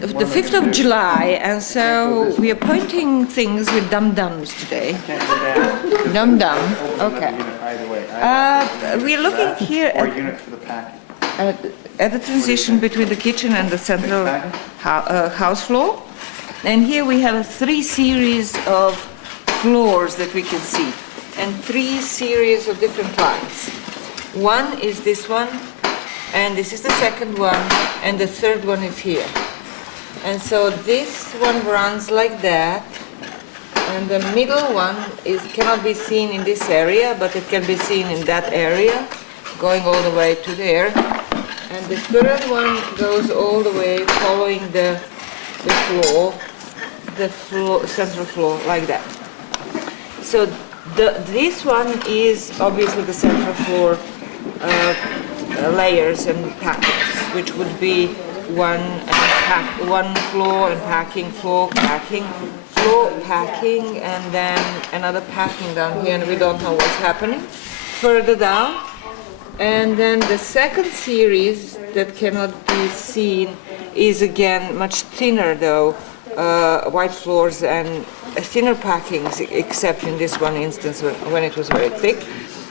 the 5th of July, and so we are pointing things with dum-dums today. Dum-dum, okay. We are looking here at the transition between the kitchen and the central house floor. And here we have 3 series of floors that we can see, and 3 series of different lines. One is this one, and this is the second one, and the third one is here. And so this one runs like that, and the middle one cannot be seen in this area, but it can be seen in that area, going all the way to there. And the third one goes all the way, following the central floor, like that. So this one is obviously the central floor layers and packings, which would be one floor and packing, floor, packing, and then another packing down here, and we don't know what's happening further down. And then the second series that cannot be seen is again much thinner, though, white floors and thinner packings, except in this one instance when it was very thick.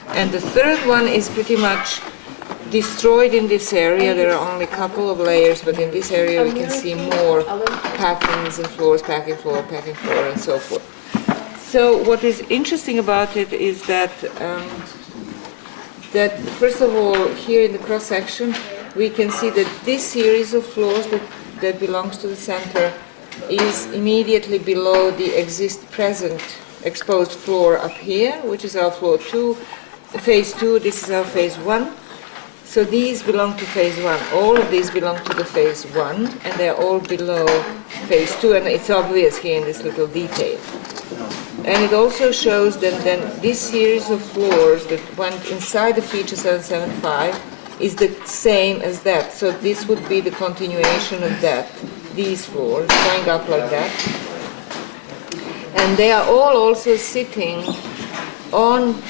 And the third one is pretty much destroyed in this area. There are only a couple of layers, but in this area we can see more packings and floors, packing floor, and so forth. So what is interesting about it is that first of all, here in the cross section, we can see that this series of floors that belongs to the center is immediately below the present exposed floor up here, which is our floor 2, phase 2. This is our phase 1. So these belong to phase 1. All of these belong to the phase 1, and they're all below phase 2, and it's obvious here in this little detail. And it also shows that then this series of floors that went inside the feature 775 is the same as that. So this would be the continuation of that, these floors, going up like that. And they are all also sitting on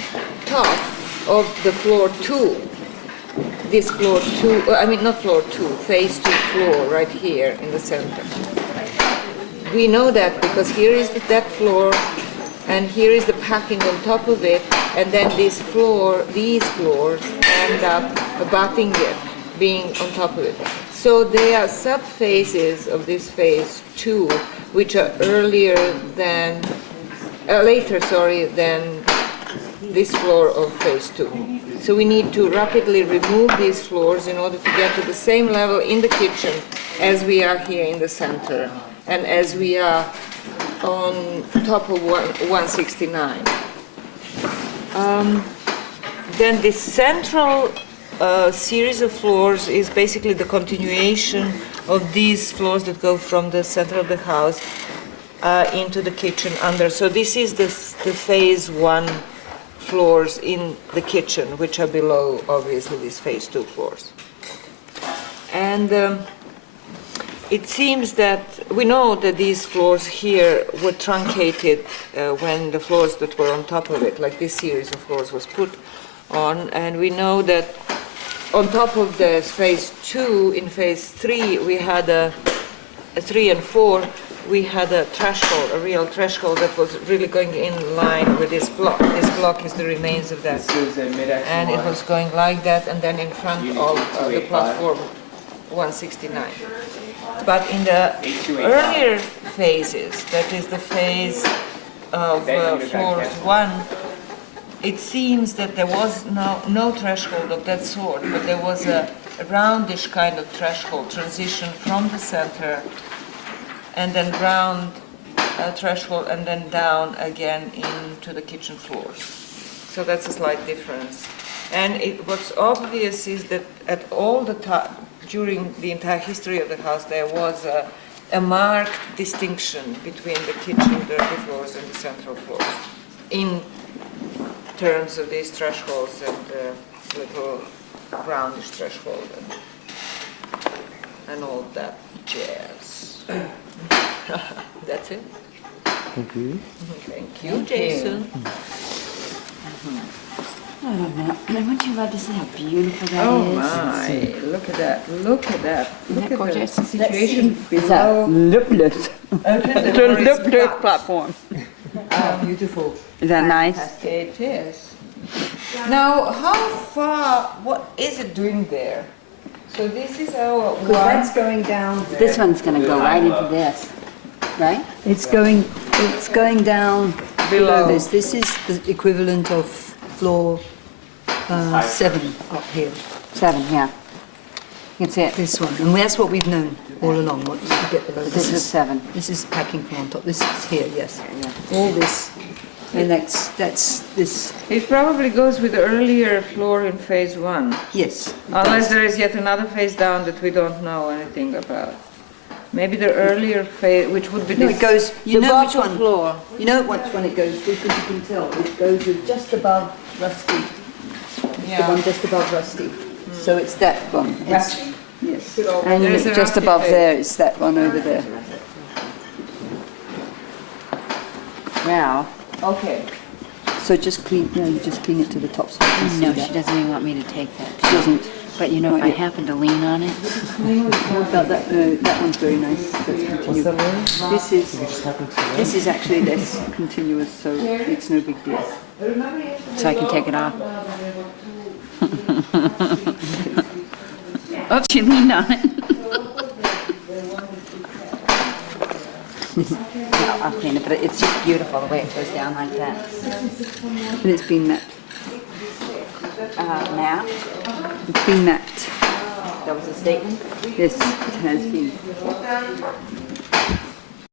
top of the floor 2. This floor 2, I mean not floor 2, phase 2 floor right here in the center. We know that because here is that floor, and here is the packing on top of it, and then these floors end up abutting it, being on top of it. So they are sub-phases of this phase 2, which are later than this floor of phase 2. So we need to rapidly remove these floors in order to get to the same level in the kitchen as we are here in the center, and as we are on top of 169. Then this central series of floors is basically the continuation of these floors that go from the center of the house into the kitchen under. So this is the phase 1 floors in the kitchen, which are below, obviously, these phase 2 floors. And it seems that we know that these floors here were truncated when the floors that were on top of it, like this series of floors, was put on. And we know that on top of the phase 2, in phase 3, we had a 3 and 4, we had a threshold, a real threshold that was really going in line with this block. This block is the remains of that. And it was going like that, and then in front of the platform 169. But in the earlier phases, that is the phase of floors 1, it seems that there was no threshold of that sort, but there was a roundish kind of threshold transition from the center, and then round threshold, and then down again into the kitchen floors. So that's a slight difference. And what's obvious is that at all the time, during the entire history of the house, there was a marked distinction between the kitchen dirty floors and the central floors in terms of these thresholds and the little roundish threshold and all that jazz. That's it. Thank you. Thank you, Jason. Oh, no. Wouldn't you love to see how beautiful that Oh is? my, look at that, look at that. Look at gorgeous? the situation It's a below. lip-lift. It's a lip-lift platform. Beautiful. Is that nice? It is. Now, how far, what is it doing there? So this is our one. That's going down. This one's going to go right into this, right? It's going down Below. below this. This is the equivalent of floor 7 up here. 7, yeah. You can see it. This one, and that's what we've known all along. What you get below. This is 7. This is packing from on top. This is here, yes. All this, and that's this. It probably goes with the earlier floor in phase 1. Yes. Unless there is yet another phase down that we don't know anything about. Maybe the earlier phase, which would be No, this. it goes. You The know which bottom one? floor. You know which one it goes with, because you can tell. It goes with just above Rusty. Yeah. The one just above Rusty. So it's that one. It's, yes. And There's a just Rusty above phase. there is that one over there. Now, Okay. So just clean. No, you just clean it to the top so you can see no, that. she doesn't even want me to take that. She doesn't. But you know, if I happen to lean on it, How about that? No, that one's very nice. That's continuous. This is actually less continuous, so it's no big deal. so I can take it off. Oh, she leaned on it. No, I'll clean it, but it's just beautiful the way it goes down like that. And it's been mapped. Map, It's been mapped. that was a statement. Yes, it has been.